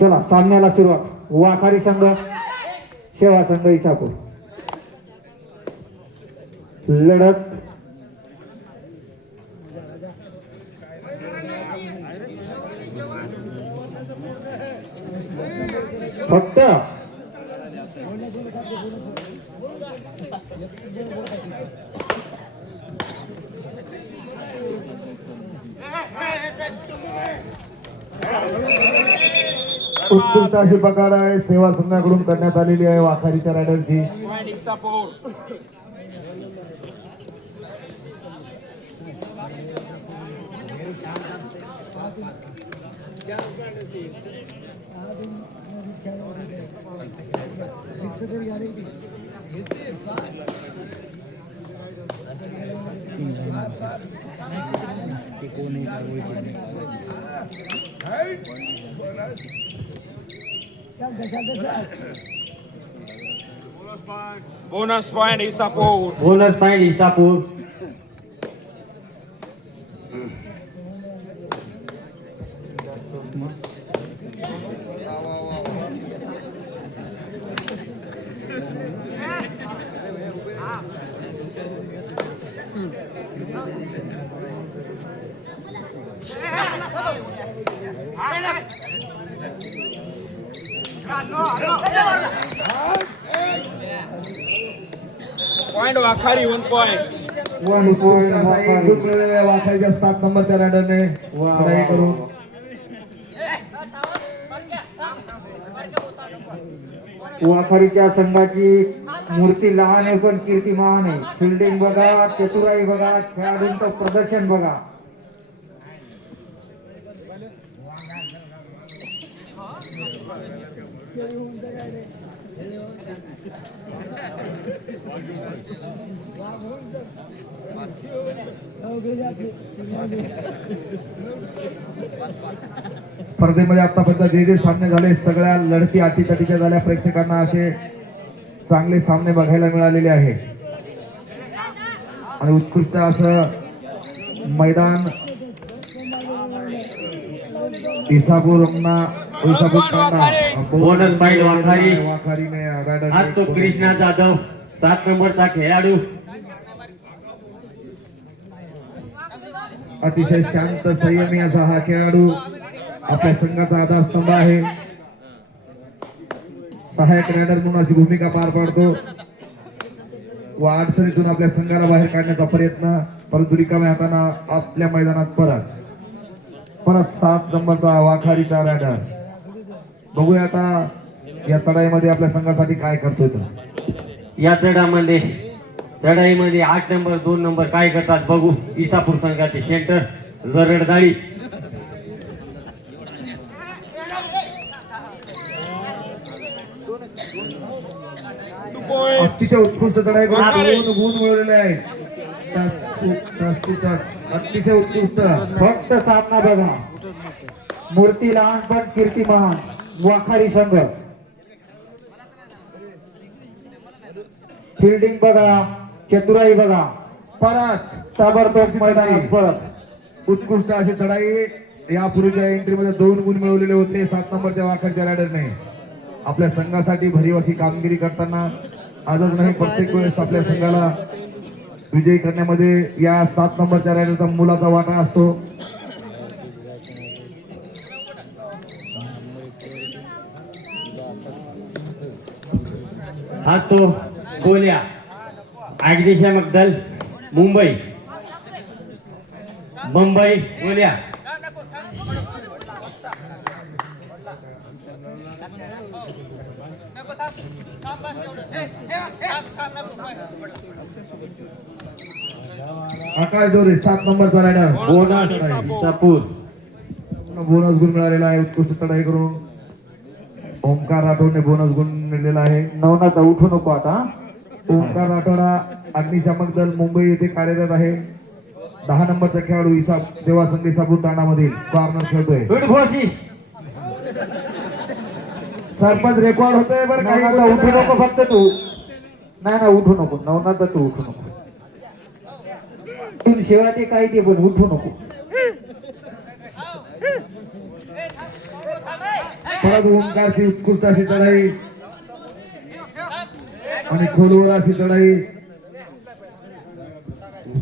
चला सामन्याला सुरुवात. वाखारी संघ शेवा संघ इसापूर. लढत फक्त उत्कृष्ट अशी पकड आहे सेवा संघाकडून करण्यात आलेली आहे वाखारीच्या रायडरची. Bonus point Isapur. Bonus point Isapur. Point Wakhari 1 point. One point वाखारीच्या 7 नंबरच्या रायडरने चढाई करून वाखारीच्या संघाची मूर्ती लहान आहे पण कीर्ती महान आहे. फिल्डिंग बघा, चतुराई बघा, खेळाडूंचं प्रदर्शन बघा. स्पर्धेमध्ये आतापर्यंत जे सामने झाले सगळ्या लढती अटीतटीच्या झाल्या. प्रेक्षकांना असे चांगले सामने बघायला मिळालेले आहे आणि उत्कृष्ट असं मैदान बोनस पॉइंट वाखारी. वाखारीने आज तो कृष्णा जाधव 7 नंबरचा खेळाडू. अतिशय शांत संयमी असा हा खेळाडू आपल्या संघाचा आधारस्तंभ आहे. सहाय्यक रायडर म्हणून अशी भूमिका पार पाडतो व अडचणीतून आपल्या संघाला बाहेर काढण्याचा प्रयत्न. परंतु रिकाम्या हाताना आपल्या मैदानात परत 7 नंबरचा वाखारीचा रायडर. बघूया आता या चढाईमध्ये आपल्या संघासाठी काय करतोय तो. या चढाईमध्ये 8 नंबर 2 नंबर काय करतात बघू. इसापूर संघाचे सेंटर जरडदाळी. अतिशय उत्कृष्ट चढाई करून 2 गुण मिळवलेले आहेत. अतिशय उत्कृष्ट. फक्त सामना बघा. मूर्ती लहान पण कीर्ती महान. वाखारी संघ. फिल्डिंग बघा, चतुराई बघा. परत ताबडतोब मैदानात परत. उत्कृष्ट अशी चढाई यापूर्वीच्या एंट्रीमध्ये 2 गुण मिळवलेले होते 7 नंबरच्या वाखारीच्या रायडरने. आपल्या संघासाठी भरीव अशी कामगिरी करताना आजच नाही प्रत्येक वेळेस आपल्या संघाला विजयी करण्यामध्ये या 7 नंबरच्या रायडरचा मोलाचा वाटा असतो. हा तो गोल्या अग्निशामक दल मुंबई. गोल्या. आकाश दोरे 7 नंबरचा रायडर. बोनस इसापूर. बोनस गुण मिळालेला आहे उत्कृष्ट चढाई करून. ओमकार राठोडने बोनस गुण मिळलेला आहे. नवनाथ उठू नको आता. ओमकार राठोड अग्निशामक दल मुंबई येथे कार्यरत आहे. 10 नंबरचा खेळाडू सेवा संघ इसापूर तांडामधील कॉर्नर खेळतोय. सरपंच रेकॉर्ड होतंय बरं काही नवनाथ उठू नको फक्त तू. नाही उठू नको नवनाथ, तू उठू नको. तू शिवाय ते काही ते पण उठू नको. परत ओंकारची उत्कृष्ट अशी चढाई आणि खोलवर अशी चढाई.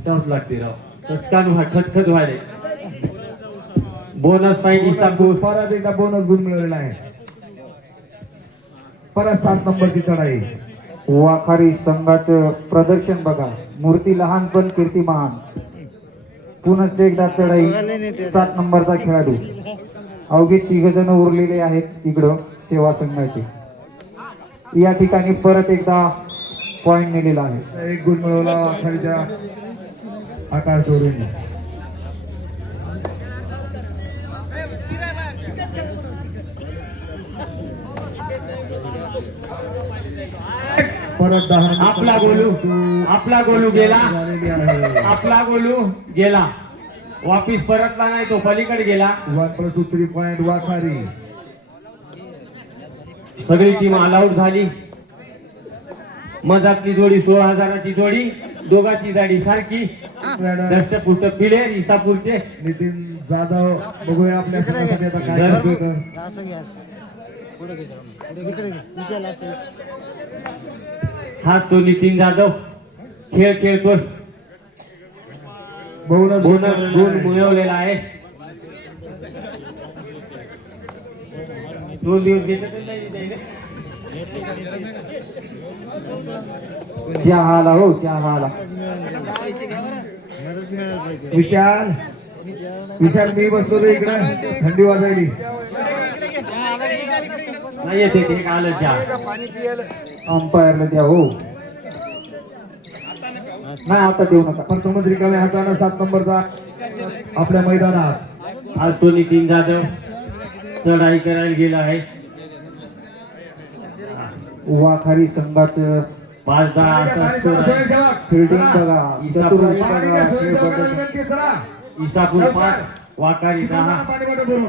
टफ लागते राव. कसकान खतखत व्हायले. Bonus point Isapur. परत एकदा बोनस गुण मिळवलेला आहे. परत 7 नंबरची चढाई. वाखारी संघाचं प्रदर्शन बघा. मूर्ती लहान पण कीर्ती महान. पुन्हा एकदा चढाई. 7 नंबरचा खेळाडू. अवघे 3 जण उरलेले आहेत इकडं सेवा संघाचे. या ठिकाणी परत एकदा पॉइंट नेलेला आहे. 1 गुण मिळवला वाखारीच्या आकाश जोरेने. परत 10 आपला गोलू गेला. झालेली आहे. आपला गोलू गेला. वापिस परतला नाही, तो पलीकडे गेला. 1+3 पॉइंट वाखारी. सगळी टीम ऑल आउट झाली. मधातली जोडी 16,000ची जोडी. दोघांची गाडी सारखी. दष्टपुष्ट प्लेयर इसापूरचे. नितीन जाधव बघूया आपल्या संघासाठी आता काय करतोय तर. हा तो नितीन जाधव खेळ खेळतोय. बोनस गुण मिळवलेला आहे. 2 दिवस घेतलं चहा आला हो, चहा आला. विशाल मी बसलो रे इकडे. थंडी वाजायली. नाही येते ते आलं चहा. अंपायरला द्या हो. नाही आता देऊ नका. प्रथमच रिकाम्या हाताने 7 नंबरचा आपल्या मैदानात. आज तो नितीन जाधव चढाई करायला गेला आहे. वाखारी संघाचं 5-10 असं फिल्डिंग बघा. चतुराई बघा. खेळ बघा. इसापूर 5 वाकारी 10. पाणी बॉटल भरून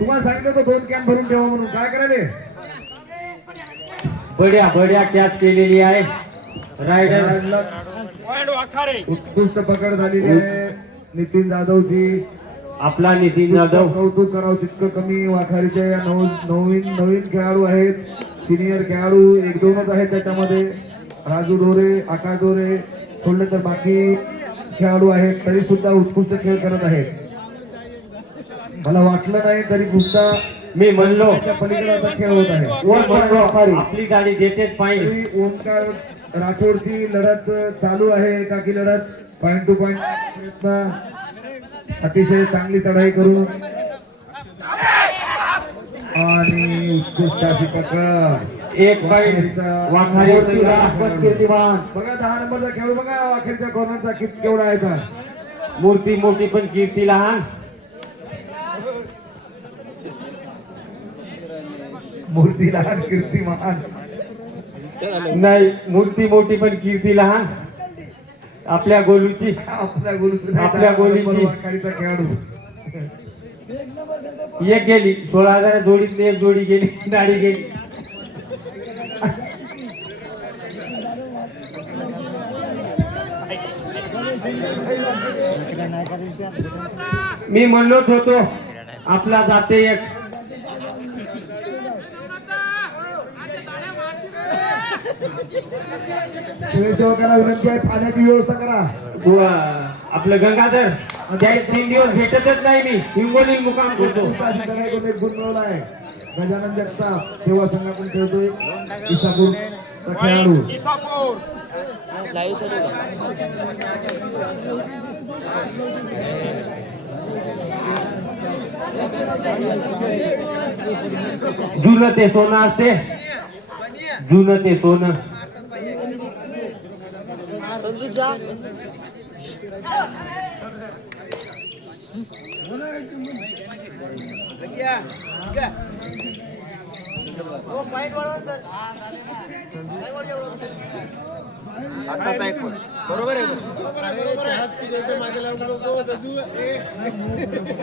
तुम्हाला सांगितलं होतं 2 कॅन भरून ठेवा म्हणून. काय करायले. बड्या कॅच केलेली आहे. रायडर Point वाखारी. उत्कृष्ट पकड झालेली आहे नितीन जाधवची. आपला नितीन जाधव. कौतुक करावं तितकं कमी. वाखारीच्या या नवीन खेळाडू आहेत. सिनियर खेळाडू 1-2च आहेत त्याच्यामध्ये. राजू डोरे, आकाश डोरे सोडले तर बाकी खेळाडू आहेत. तरी सुद्धा उत्कृष्ट खेळ करत आहेत. मला वाटलं नाही तरी पुढचा मी म्हणलो पलीकडे आता खेळ होत आहे. आपली गाडी देतेच पाहिजे. तरी ओंकार राठोडची लढत चालू आहे. एकाकी लढत पॉइंट टू पॉइंट प्रयत्न. अतिशय चांगली चढाई करून आणि उत्कृष्ट अशी पकड. 1 पॉईंट वाखारी कीर्तिमान. बघा 10 नंबरचा खेळू बघा. वाखेरच्या कॉर्नरचा कित केवढा आहे का. मूर्ती मोठी पण कीर्ती लहान. मूर्ती लहान कीर्ती महान. नाही, मूर्ती मोठी पण कीर्ती लहान. आपल्या गोलूची आपल्या गोलूची वाखारीचा खेळाडू. एक गेली. 16,000 जोडीतली 1 जोडी गेली. गाडी गेली. मी म्हणलोच होतो आपला जाते एक. सेवकांना विनंती आहे पाण्याची व्यवस्था करा. आपलं गंगाधर त्या 3 दिवस भेटतच नाही. मी हिंगोली मुकाम करतो. एक गुण मिळवला आहे. गजानन जगताप सेवा संघातून खेळतोय. इसापूरचा खेळाडू. इसापूर. जुनं ते सोनं असते. जुनं ते सोनं. आताचा एक बरोबर आहे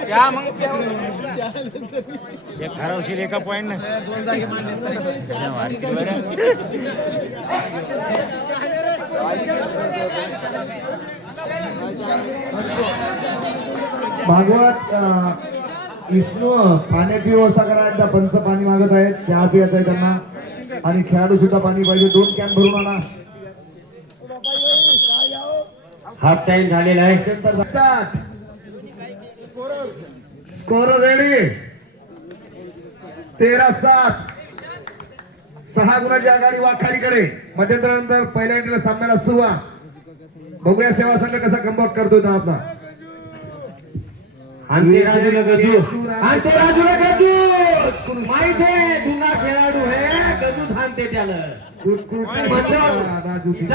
चहा मग हरवशील एका पॉइंट भागवत विष्णू पाण्याची व्यवस्था करा. एकदा पंच पाणी मागत आहेत, चहा पियाचा आहे त्यांना. आणि खेळाडू सुद्धा पाणी पाहिजे. 2 कॅन भरून आणा. हाफ टाइम झालेला आहे. Score ready. 13-7. 6 गुणाची आघाडी वाखारीकडे. मध्यंतरानंतर पहिल्या इंटीला सामन्याला सुरुवात. बघूया सेवा संघ कसा कमबॅक करतोय तो आपला. आणते राजूला गजू, आणते राजूला गजू. माहित आहे जुना खेळाडू आहे, गजू थांबते त्याला. राजूची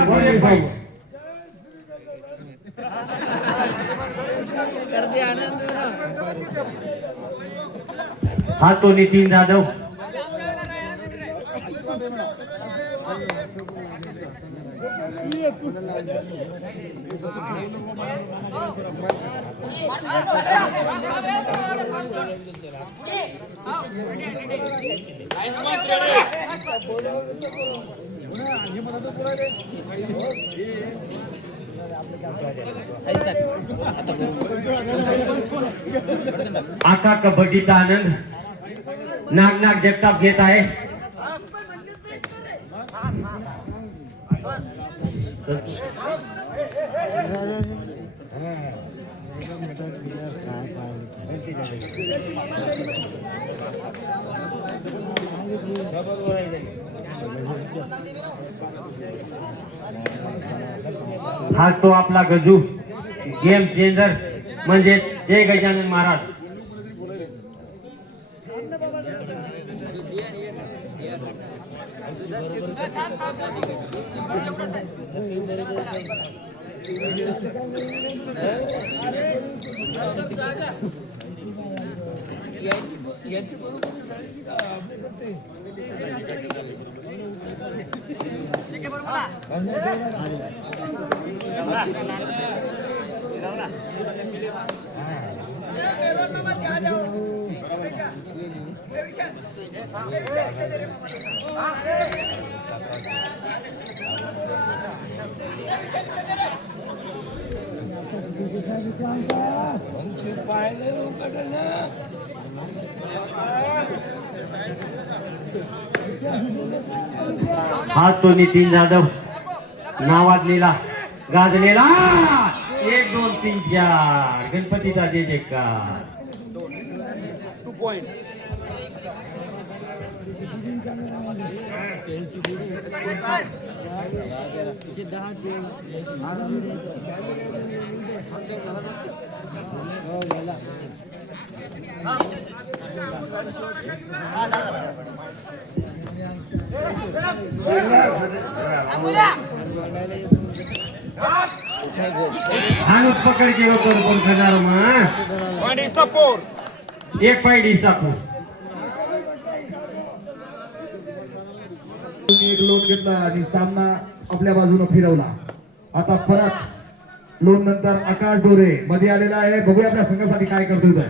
हा तो नितीन जाधव. आका कबड्डीचा आनंद नाग जगताप घेत आहे. हा तो आपला गजू, गेम चेंजर म्हणजे जय गजानन महाराज. हा तो नितीन जाधव, नावाजलेला गाजलेला. 1 2 3 4 गणपतीचा जय जयकार. 2 पॉइंट हाणूच पकड केलं तर पण खाणार मग. Point support. 1 पॉइंट हिसाब. एक लोन घेतला आणि सामना आपल्या बाजूने फिरवला. आता परत लोन नंतर आकाश डोरे मध्ये आलेला आहे. बघूया आपल्या संघासाठी काय करतोय तो.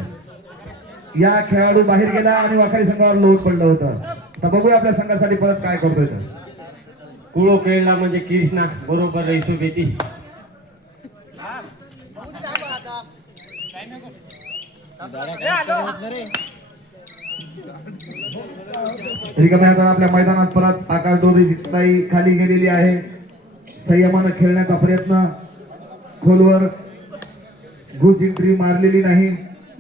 या खेळाडू बाहेर गेला आणि वाखारी संघावर लोन पडलं होतं. तर बघूया आपल्या संघासाठी परत काय करतोय तो. कुळो खेळला म्हणजे कृष्णा बरोबर रहिसू बेती. रिकाम्या हाताने आपल्या मैदानात परत आकाश डोरेची स्थायी खाली गेलेली आहे. संयमानं खेळण्याचा प्रयत्न. खोलवर घुस एंट्री मारलेली नाही.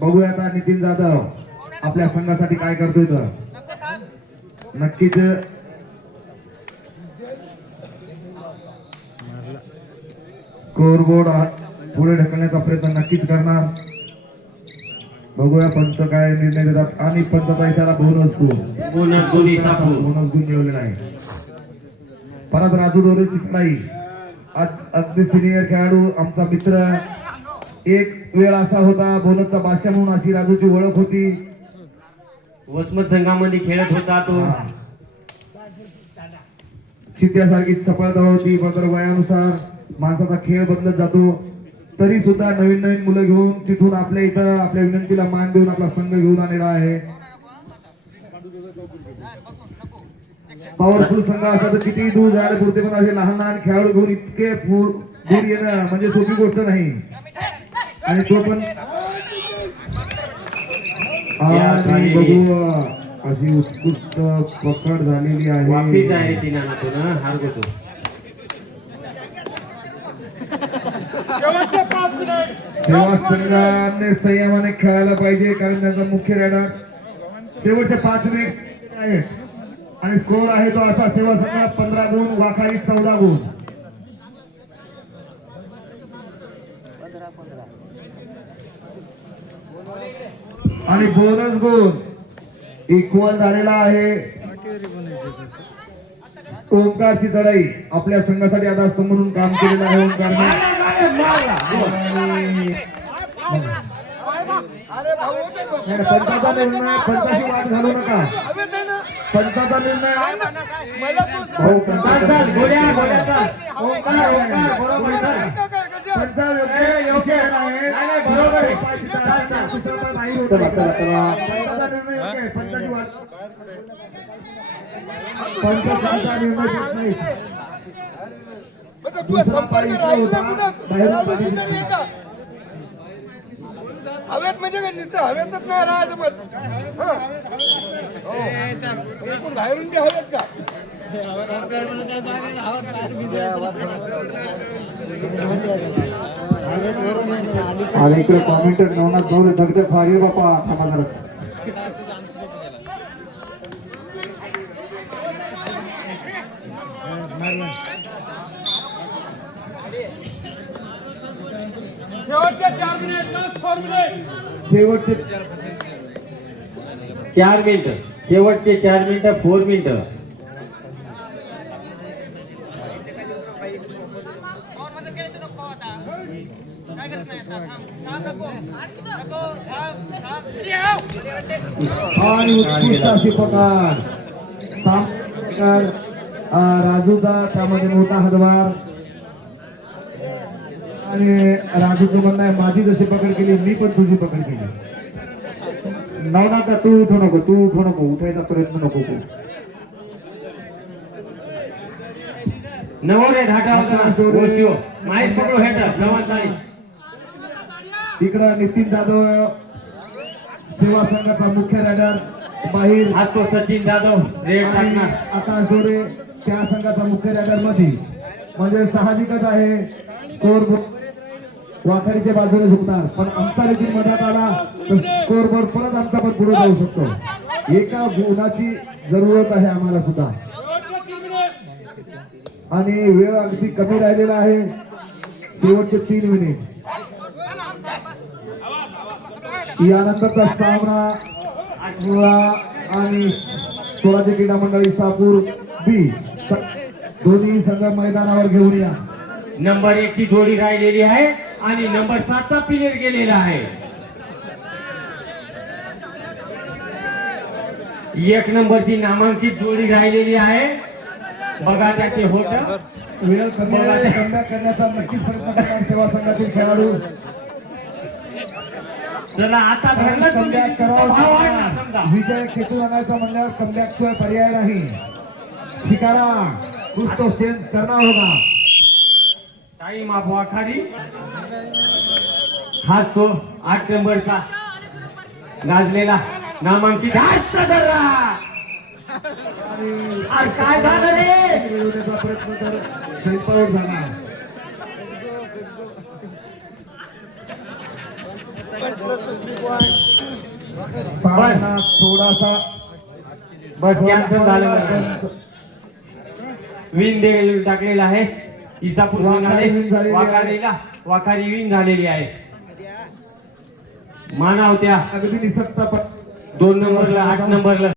बघूया आता नितीन जाधव आपल्या संघासाठी काय करतोय तो. नक्कीच स्कोरबोर्ड पुढे ढकलण्याचा प्रयत्न नक्कीच करणार. बघूया पंच काय निर्णय देतात. आणि पंचाचा इशारा बोनस गुण मिळवलेला आहे. परत राजू डोरे चिकलाई अगदी सिनियर खेळाडू आमचा मित्र. एक वेळ असा होता बोनसचा बादशाह म्हणून अशी राजूची ओळख होती. वसमत संघामध्ये खेळत होता तो. चित्त्यासारखी चपळता होती, मात्र वयानुसार माणसाचा खेळ बदलत जातो. तरी सुद्धा नवीन नवीन मुलं घेऊन तिथून आपल्या इथं आपल्या विनंतीला मान देऊन आपला संघ घेऊन आलेला आहे. पॉवरफुल संघ असला तर किती दूर जायला पुरते, पण असे लहान लहान खेळाडू घेऊन इतके दूर येणं म्हणजे सोपी गोष्ट नाही. आणि तो पण आणि बघू अशी उत्कृष्ट पकड झालेली वापिस आहे. आहे तिनातून हार घेतो. शेवटचे 5 मिनिट. तेव्हा संघाने संयमाने खेळायला पाहिजे, कारण त्यांचा मुख्य रॅडर शेवटचे 5 मिनिट आहेत आणि स्कोर आहे तो असा, सेवा संघ 15 गुण, वाखारी 14 गुण. आणि बोनस गुण इक्वल झालेला आहे. ओंकारची चढाई आपल्या संघासाठी आता स्तंभ म्हणून काम केलेलं आहे ओंकारने. पंचाचा निर्णय, पंचाची वाट घालू नका. पंचाचा निर्णय हो, पंचाचा गोड्या गोड्याचा ओंकार ओंकार बरोबर आहे. पंचा योग्य आहे. बरोबर आहे. दुसरं पण नाही होत. पंचाचा निर्णय योग्य आहे. पंचाची वाट पंचाचा निर्णय घेत नाही. दुसरा पारी इकडे होता. बाहेरून पाणी घेतलं. हवेत म्हणजे काय नुसतं हवेतच नाही राहायचं मत. एकूण बाहेरून बी हवेत का? आणि इकडे कॉमेंटर नवनाथ गौरे दगदग फारी बापा समाजाला. शेवटचे 4 मिनिट. Last 4 minute. शेवटचे 4 मिनिटं. शेवटचे 4 मिनिटं 4 मिनिटं. आणि उत्कृष्ट अशी पकड सामनाकार राजूचा, त्यामध्ये मोठा हातभार. आणि राजूचं म्हणणं आहे माझी जशी पकड केली मी पण तुझी पकड केली. नवनाथ तू उठू नको, तू उठू नको, उठायचा प्रयत्न नको करू. नवरे घाटा होता गोष्टी माहीत पकडो हेटर नवत नाही. इकडं नितीन जाधव सेवा संघाचा मुख्य रॅडर बाहेर, आज तो सचिन जाधव रेड आणि टाकणार. आकाश दोरे त्या संघाचा मुख्य रॅडर मध्ये. म्हणजे साहजिकच आहे स्कोर वाखारीच्या बाजूने झुकणार, पण आमचा देखील मदत आला तर स्कोर बोर्ड परत आमचा पण पुढे जाऊ शकतो. एका गुणाची जरूरत आहे आम्हाला सुद्धा. शेवटचे 3 मिनिट. आणि वेळ अगदी कमी राहिलेला आहे. शेवटचे 3 मिनिट. यानंतरचा सामना मुळा आणि स्वराज्य क्रीडा मंडळी सापूर बी दोन्ही संघ मैदानावर घेऊन या. नंबर 1 ची जोडी राहिलेली आहे आणि नंबर 7 चा प्लेयर गेलेला आहे. 1 नंबरची नामांकित जोडी राहिलेली आहे. बघा त्याचे होत. वेळ कमी आहे. कमबॅक करण्याचा नक्कीच प्रयत्न करणार सेवा संघातील खेळाडू. चला आता धरलं तुम्ही. कमबॅक करावं भाव वाढला लागणार. समजा. विजय खेचून आणायचा म्हणल्यावर कमबॅक शिवाय पर्याय नाही. शिकारा कुछ तो चेंज करना होगा. Time of Wakhari. हा तो 8 नंबरचा गाजलेला नामांकित जास्त धरला. अरे काय झालं रे. मिळवण्याचा प्रयत्न तर सेंटरवर झाला. सामना थोडासा बस कॅन्सल झालं. विन देऊन टाकलेला आहे. इसापूर वाखारी win झालेली आहे. वाखारी विन झालेली आहे. माना होत्या अगदी निसटता 2 नंबरला 8 नंबरला